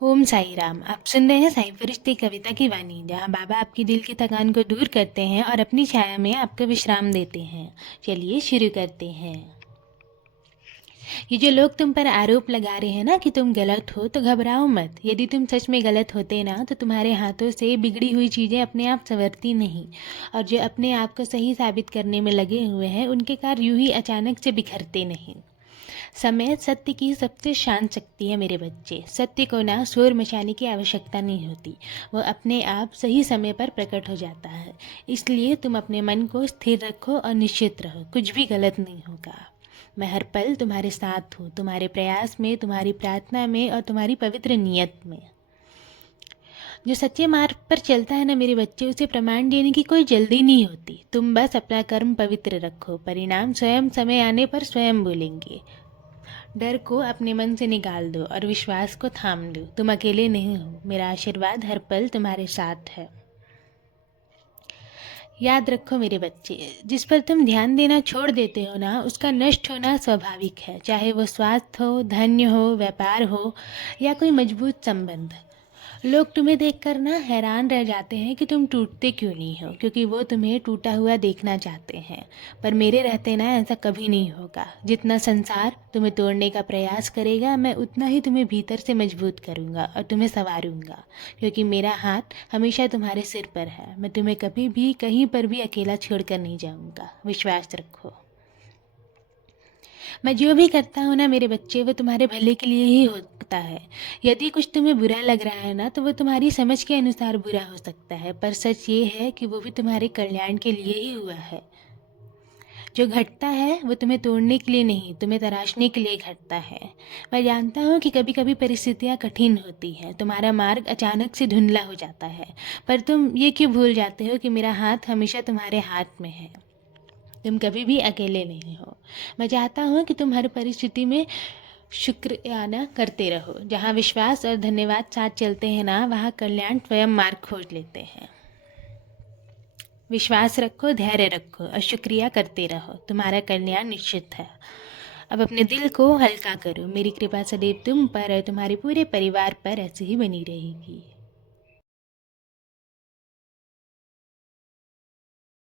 ओम साई राम। आप सुन रहे हैं साई फरिश्ते कविता की वाणी, जहाँ बाबा आपकी दिल की थकान को दूर करते हैं और अपनी छाया में आपको विश्राम देते हैं। चलिए शुरू करते हैं। ये जो लोग तुम पर आरोप लगा रहे हैं ना कि तुम गलत हो, तो घबराओ मत। यदि तुम सच में गलत होते ना, तो तुम्हारे हाथों से बिगड़ी हुई चीज़ें अपने आप संवरती नहीं। और जो अपने आप को सही साबित करने में लगे हुए हैं, उनके कार्य यूं ही अचानक से बिखरते नहीं। समय सत्य की सबसे शांत शक्ति है मेरे बच्चे। सत्य को ना शोर मचाने की आवश्यकता नहीं होती, वो अपने आप सही समय पर प्रकट हो जाता है। इसलिए तुम अपने मन को स्थिर रखो और निश्चित रहो, कुछ भी गलत नहीं होगा। मैं हर पल तुम्हारे साथ हूँ, तुम्हारे प्रयास में, तुम्हारी प्रार्थना में और तुम्हारी पवित्र नियत में। जो सच्चे मार्ग पर चलता है ना मेरे बच्चे, उसे प्रमाण देने की कोई जल्दी नहीं होती। तुम बस अपना कर्म पवित्र रखो, परिणाम स्वयं समय आने पर स्वयं बोलेंगे। डर को अपने मन से निकाल दो और विश्वास को थाम लो। तुम अकेले नहीं हो, मेरा आशीर्वाद हर पल तुम्हारे साथ है। याद रखो मेरे बच्चे, जिस पर तुम ध्यान देना छोड़ देते हो ना, उसका नष्ट होना स्वाभाविक है। चाहे वो स्वास्थ्य हो, धन्य हो, व्यापार हो या कोई मजबूत संबंध। लोग तुम्हें देखकर ना हैरान रह जाते हैं कि तुम टूटते क्यों नहीं हो, क्योंकि वो तुम्हें टूटा हुआ देखना चाहते हैं। पर मेरे रहते ना ऐसा कभी नहीं होगा। जितना संसार तुम्हें तोड़ने का प्रयास करेगा, मैं उतना ही तुम्हें भीतर से मजबूत करूँगा और तुम्हें संवारूँगा, क्योंकि मेरा हाथ हमेशा तुम्हारे सिर पर है। मैं तुम्हें कभी भी कहीं पर भी अकेला छोड़कर नहीं जाऊँगा। विश्वास रखो। मैं जो भी करता हूँ ना मेरे बच्चे, वो तुम्हारे भले के लिए ही होता है। यदि कुछ तुम्हें बुरा लग रहा है ना, तो वो तुम्हारी समझ के अनुसार बुरा हो सकता है, पर सच ये है कि वो भी तुम्हारे कल्याण के लिए ही हुआ है। जो घटता है वो तुम्हें तोड़ने के लिए नहीं, तुम्हें तराशने के लिए घटता है। मैं जानता हूँ कि कभी कभी परिस्थितियाँ कठिन होती हैं, तुम्हारा मार्ग अचानक से धुंधला हो जाता है, पर तुम ये क्यों भूल जाते हो कि मेरा हाथ हमेशा तुम्हारे हाथ में है। तुम कभी भी अकेले नहीं हो। मैं चाहता हूँ कि तुम हर परिस्थिति में शुक्रियाना करते रहो। जहाँ विश्वास और धन्यवाद साथ चलते हैं ना, वहाँ कल्याण स्वयं मार्ग खोज लेते हैं। विश्वास रखो, धैर्य रखो और शुक्रिया करते रहो। तुम्हारा कल्याण निश्चित है। अब अपने दिल को हल्का करो। मेरी कृपा सदैव तुम पर और तुम्हारे पूरे परिवार पर ऐसे ही बनी रहेगी।